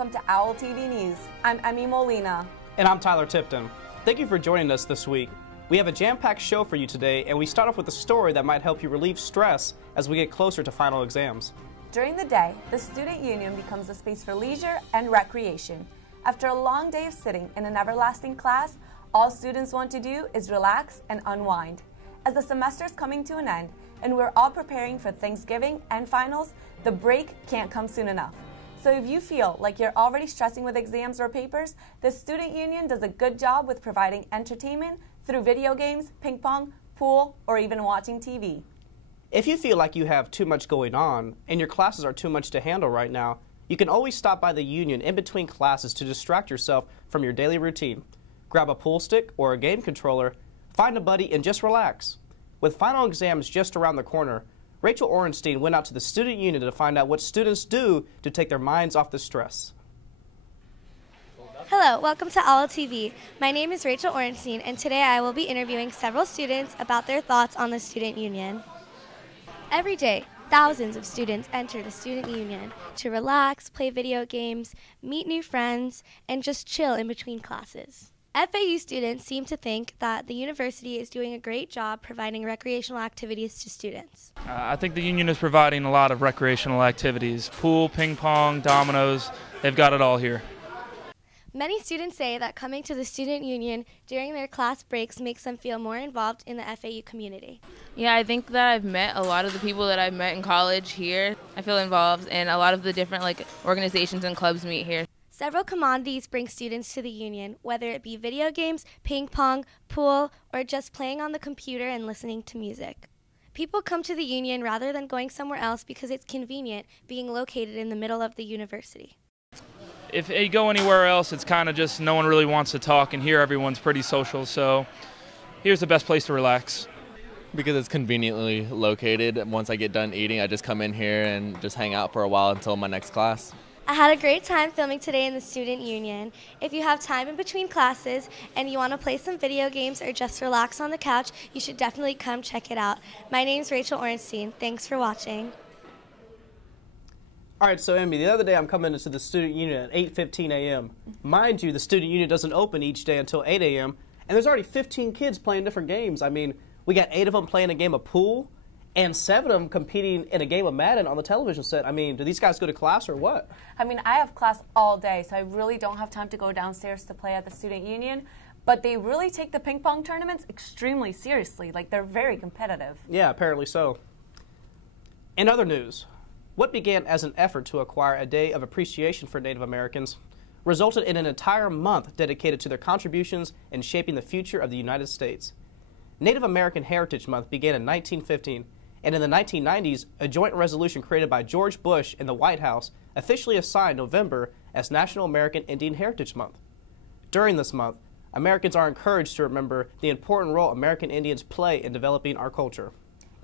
welcome to OWL TV News. I'm Emmy Molina. And I'm Tyler Tipton. Thank you for joining us this week. We have a jam-packed show for you today, and we start off with a story that might help you relieve stress as we get closer to final exams. During the day, the Student Union becomes a space for leisure and recreation. After a long day of sitting in an everlasting class, all students want to do is relax and unwind. As the semester is coming to an end, and we're all preparing for Thanksgiving and finals, the break can't come soon enough. So if you feel like you're already stressing with exams or papers, the Student Union does a good job with providing entertainment through video games, ping pong, pool, or even watching TV. If you feel like you have too much going on and your classes are too much to handle right now, you can always stop by the Union in between classes to distract yourself from your daily routine. Grab a pool stick or a game controller, find a buddy, and just relax. With final exams just around the corner, Rachel Orenstein went out to the Student Union to find out what students do to take their minds off the stress. Hello, welcome to OWL TV. My name is Rachel Orenstein, and today I will be interviewing several students about their thoughts on the Student Union. Every day, thousands of students enter the Student Union to relax, play video games, meet new friends, and just chill in between classes. FAU students seem to think that the university is doing a great job providing recreational activities to students. I think the union is providing a lot of recreational activities. Pool, ping pong, dominoes, they've got it all here. Many students say that coming to the Student Union during their class breaks makes them feel more involved in the FAU community. Yeah, I think that I've met a lot of the people that I've met in college here. I feel involved, and a lot of the different organizations and clubs meet here. Several commodities bring students to the Union, whether it be video games, ping pong, pool, or just playing on the computer and listening to music. People come to the Union rather than going somewhere else because it's convenient being located in the middle of the university. If you go anywhere else, it's kind of just no one really wants to talk, and here everyone's pretty social, so here's the best place to relax. Because it's conveniently located. Once I get done eating, I just come in here and just hang out for a while until my next class. I had a great time filming today in the Student Union. If you have time in between classes and you want to play some video games or just relax on the couch, you should definitely come check it out. My name's Rachel Orenstein. Thanks for watching. All right, so Emmy, the other day I'm coming into the Student Union at 8:15 a.m. Mind you, the Student Union doesn't open each day until 8 a.m., and there's already 15 kids playing different games. I mean, we got 8 of them playing a game of pool, and 7 of them competing in a game of Madden on the television set. I mean, do these guys go to class or what? I mean, I have class all day, so I really don't have time to go downstairs to play at the Student Union. But they really take the ping pong tournaments extremely seriously. Like, they're very competitive. Yeah, apparently so. In other news, what began as an effort to acquire a day of appreciation for Native Americans resulted in an entire month dedicated to their contributions in shaping the future of the United States. Native American Heritage Month began in 1915, and in the 1990s, a joint resolution created by George Bush and the White House officially assigned November as National American Indian Heritage Month. During this month, Americans are encouraged to remember the important role American Indians play in developing our culture.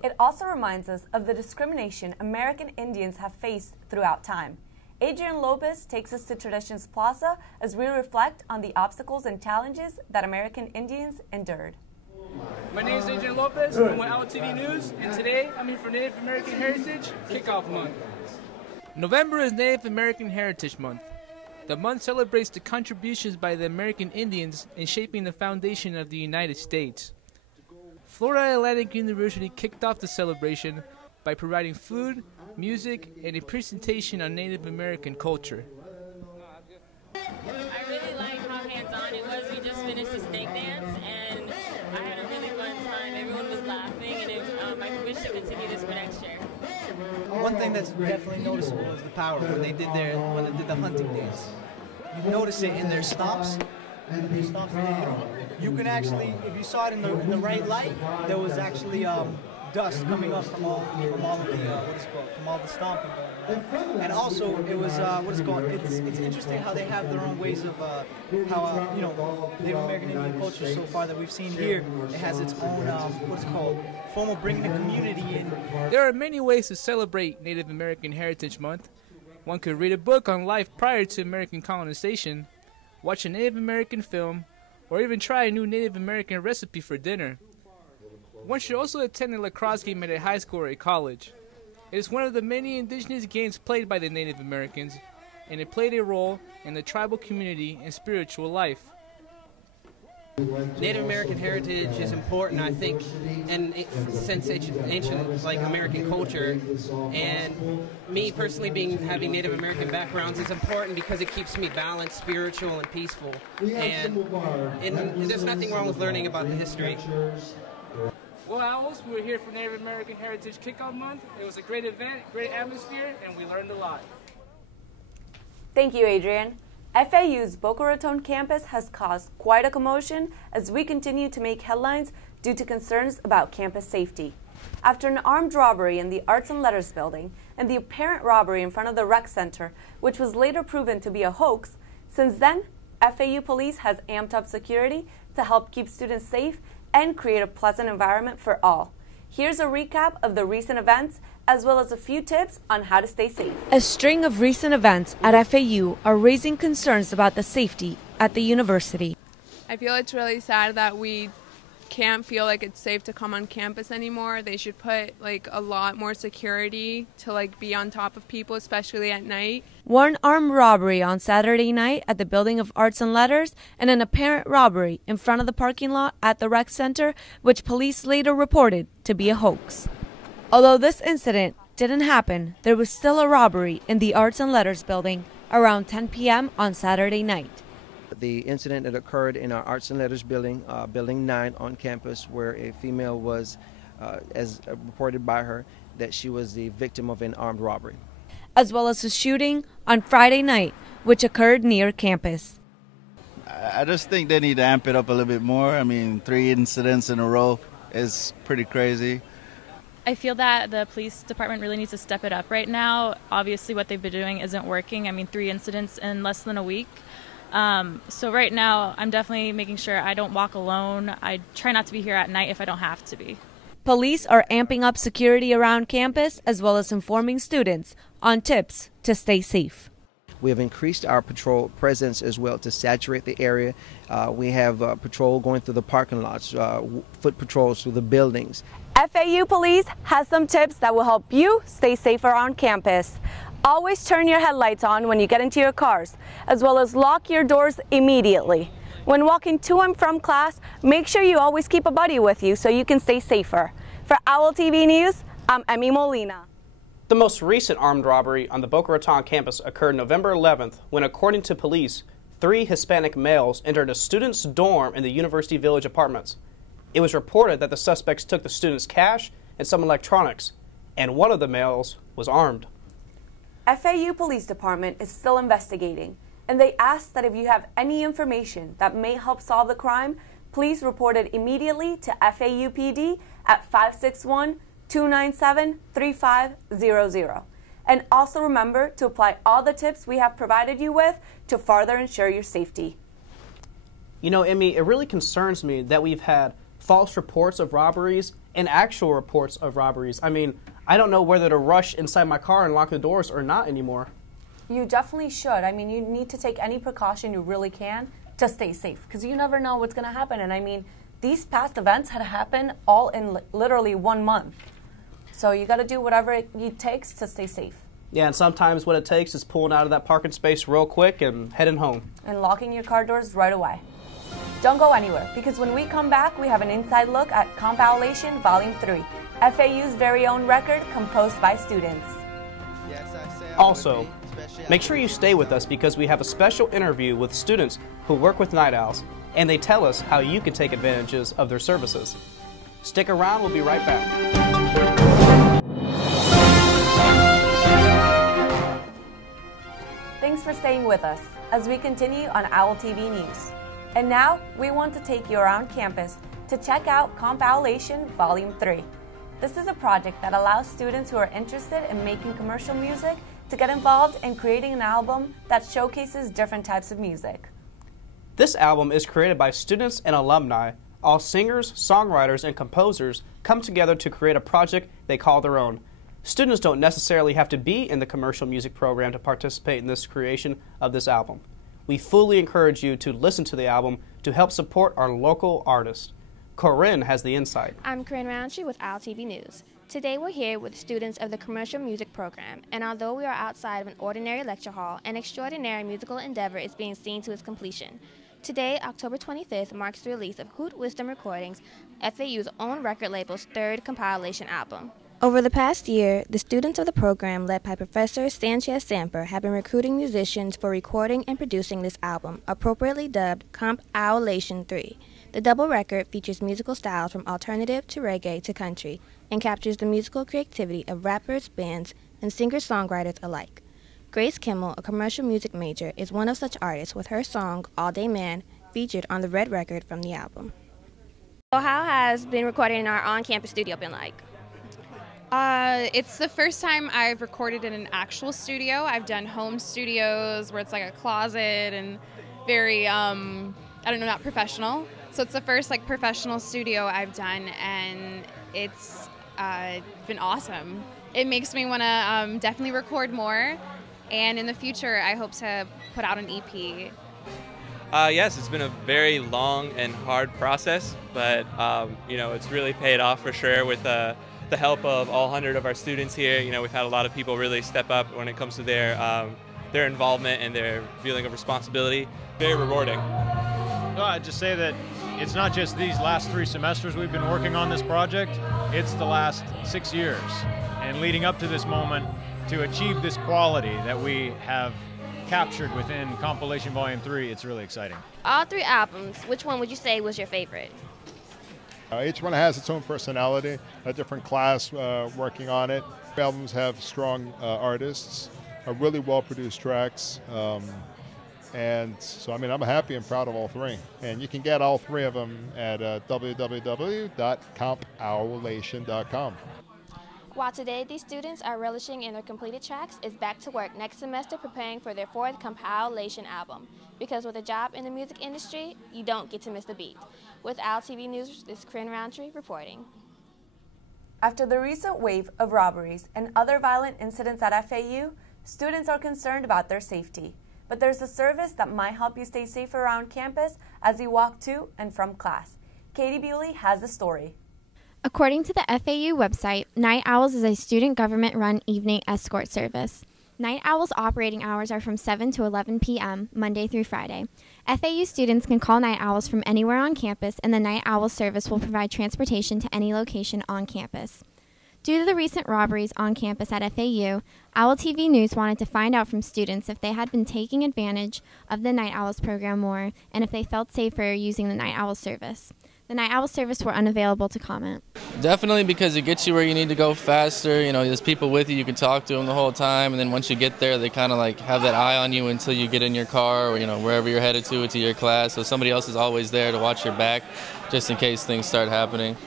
It also reminds us of the discrimination American Indians have faced throughout time. Adrian Lopez takes us to Traditions Plaza as we reflect on the obstacles and challenges that American Indians endured. My name is Adrian Lopez, I'm with OWL TV News, and today I'm here for Native American Heritage Kickoff Month. November is Native American Heritage Month. The month celebrates the contributions by the American Indians in shaping the foundation of the United States. Florida Atlantic University kicked off the celebration by providing food, music, and a presentation on Native American culture. I really like how hands-on it was. We just finished the snake dance, and I had a really fun time. Everyone was laughing, and I wish to continue this for next year. One thing that's definitely noticeable is the power when they did the hunting days. You notice it in their stops. You can actually, if you saw it in the right light, there was actually dust coming up from all the stomping going on. And also, it was It's interesting how they have their own ways of how Native American Indian culture so far that we've seen here. It has its own form of bringing the community in. There are many ways to celebrate Native American Heritage Month. One could read a book on life prior to American colonization, watch a Native American film, or even try a new Native American recipe for dinner. One should also attend a lacrosse game at a high school or a college. It is one of the many indigenous games played by the Native Americans, and it played a role in the tribal community and spiritual life. Native American heritage is important, I think, and since ancient like American culture, and me personally having Native American backgrounds is important because it keeps me balanced, spiritual, and peaceful. And there's nothing wrong with learning about the history. Well, Owls, we were here for Native American Heritage Kickoff Month. It was a great event, great atmosphere, and we learned a lot. Thank you, Adrian. FAU's Boca Raton campus has caused quite a commotion as we continue to make headlines due to concerns about campus safety. After an armed robbery in the Arts and Letters building and the apparent robbery in front of the rec center, which was later proven to be a hoax, since then, FAU police has amped up security to help keep students safe and create a pleasant environment for all. Here's a recap of the recent events, as well as a few tips on how to stay safe. A string of recent events at FAU are raising concerns about the safety at the university. I feel it's really sad that we can't feel like it's safe to come on campus anymore. They should put like a lot more security to like be on top of people, especially at night. One armed robbery on Saturday night at the Building of Arts and Letters, and an apparent robbery in front of the parking lot at the rec center, which police later reported to be a hoax. Although this incident didn't happen, there was still a robbery in the Arts and Letters building around 10 p.m. on Saturday night. The incident that occurred in our Arts and Letters building, Building 9 on campus, where a female was, as reported by her, that she was the victim of an armed robbery. As well as a shooting on Friday night, which occurred near campus. I just think they need to amp it up a little bit more. I mean, 3 incidents in a row is pretty crazy. I feel that the police department really needs to step it up right now. Obviously, what they've been doing isn't working. I mean, 3 incidents in less than a week. So right now, I'm definitely making sure I don't walk alone. I try not to be here at night if I don't have to be. Police are amping up security around campus, as well as informing students on tips to stay safe. We have increased our patrol presence as well to saturate the area. We have patrol going through the parking lots, foot patrols through the buildings. FAU Police has some tips that will help you stay safe around campus. Always turn your headlights on when you get into your cars, as well as lock your doors immediately. When walking to and from class, make sure you always keep a buddy with you so you can stay safer. For OWL TV News, I'm Emmy Molina. The most recent armed robbery on the Boca Raton campus occurred November 11th when, according to police, 3 Hispanic males entered a student's dorm in the University Village apartments. It was reported that the suspects took the students' cash and some electronics, and one of the males was armed. FAU Police Department is still investigating, and they ask that if you have any information that may help solve the crime, please report it immediately to FAU PD at 561-297-3500. And also remember to apply all the tips we have provided you with to further ensure your safety. You know, Emmy, it really concerns me that we've had false reports of robberies and actual reports of robberies. I mean, I don't know whether to rush inside my car and lock the doors or not anymore. You definitely should. I mean, you need to take any precaution you really can to stay safe, because you never know what's going to happen. And I mean, these past events had happened all in literally 1 month. So you got to do whatever it takes to stay safe. Yeah, and sometimes what it takes is pulling out of that parking space real quick and heading home. And locking your car doors right away. Don't go anywhere, because when we come back, we have an inside look at Compilation Volume 3, FAU's very own record composed by students. Also, make sure you stay with us because we have a special interview with students who work with Night Owls, and they tell us how you can take advantages of their services. Stick around, we'll be right back. Thanks for staying with us as we continue on OWL TV News. And now, we want to take you around campus to check out Compilation Volume 3. This is a project that allows students who are interested in making commercial music to get involved in creating an album that showcases different types of music. This album is created by students and alumni. All singers, songwriters, and composers come together to create a project they call their own. Students don't necessarily have to be in the commercial music program to participate in this creation of this album. We fully encourage you to listen to the album to help support our local artists. Corinne has the insight. I'm Corinne Roundtree with OWL TV News. Today we're here with students of the commercial music program, and although we are outside of an ordinary lecture hall, an extraordinary musical endeavor is being seen to its completion. Today, October 25th, marks the release of Hoot Wisdom Recordings, FAU's own record label's third compilation album. Over the past year, the students of the program, led by Professor Sanchez Samper, have been recruiting musicians for recording and producing this album, appropriately dubbed Comp-Owlation 3. The double record features musical styles from alternative to reggae to country and captures the musical creativity of rappers, bands, and singer-songwriters alike. Grace Kimmel, a commercial music major, is one of such artists with her song, All Day Man, featured on the red record from the album. So how has being recording in our on-campus studio been like? It's the first time I've recorded in an actual studio. I've done home studios where it's like a closet and very, not professional. So it's the first like professional studio I've done, and it's been awesome. It makes me want to definitely record more, and in the future I hope to put out an EP. Yes, it's been a very long and hard process, but it's really paid off for sure with the help of all 100 of our students here. We've had a lot of people really step up when it comes to their involvement and their feeling of responsibility. Very rewarding. No, I'd just say that it's not just these last 3 semesters we've been working on this project, it's the last 6 years. And leading up to this moment, to achieve this quality that we have captured within Compilation Volume 3, it's really exciting. All 3 albums, which one would you say was your favorite? Each one has its own personality, a different class working on it. The albums have strong artists, really well-produced tracks, and so I'm happy and proud of all 3. And you can get all 3 of them at www.compowlation.com. While today these students are relishing in their completed tracks, it's back to work next semester preparing for their 4th compilation album. Because with a job in the music industry, you don't get to miss the beat. With OWL TV News, this is Corinne Roundtree reporting. After the recent wave of robberies and other violent incidents at FAU, students are concerned about their safety. But there's a service that might help you stay safe around campus as you walk to and from class. Katie Bewley has the story. According to the FAU website, Night Owls is a student government-run evening escort service. Night Owls' operating hours are from 7 to 11 p.m., Monday through Friday. FAU students can call Night Owls from anywhere on campus, and the Night Owl service will provide transportation to any location on campus. Due to the recent robberies on campus at FAU, OWL TV News wanted to find out from students if they had been taking advantage of the Night Owls program more, and if they felt safer using the Night Owls service. The Night Owl service were unavailable to comment. Definitely, because it gets you where you need to go faster. There's people with you can talk to them the whole time, and then once you get there, they kind of like have that eye on you until you get in your car or wherever you're headed to your class. So somebody else is always there to watch your back, just in case things start happening.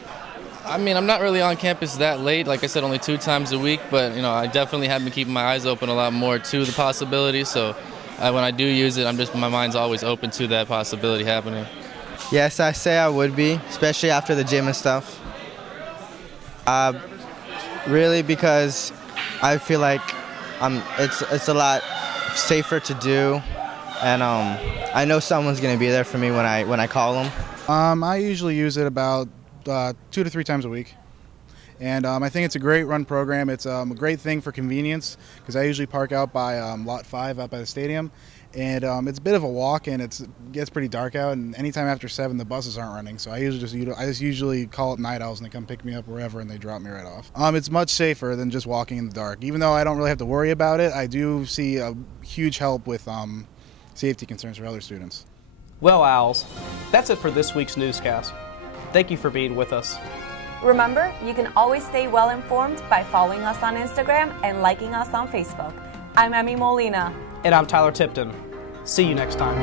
I'm not really on campus that late. Like I said, only 2 times a week, but I definitely have been keeping my eyes open a lot more to the possibility. So when I do use it, my mind's always open to that possibility happening. Yes, I say I would be, especially after the gym and stuff. Really, because I feel like it's a lot safer to do, and I know someone's gonna be there for me when I call them. I usually use it about 2 to 3 times a week, and I think it's a great run program. It's a great thing for convenience because I usually park out by Lot 5 out by the stadium. And it's a bit of a walk, and it gets pretty dark out, and anytime after 7 the buses aren't running, so I usually call up Night Owls and they come pick me up wherever and they drop me right off. It's much safer than just walking in the dark. Even though I don't really have to worry about it, I do see a huge help with safety concerns for other students. Well, Owls, that's it for this week's newscast. Thank you for being with us. Remember, you can always stay well informed by following us on Instagram and liking us on Facebook. I'm Emmy Molina. And I'm Tyler Tipton. See you next time.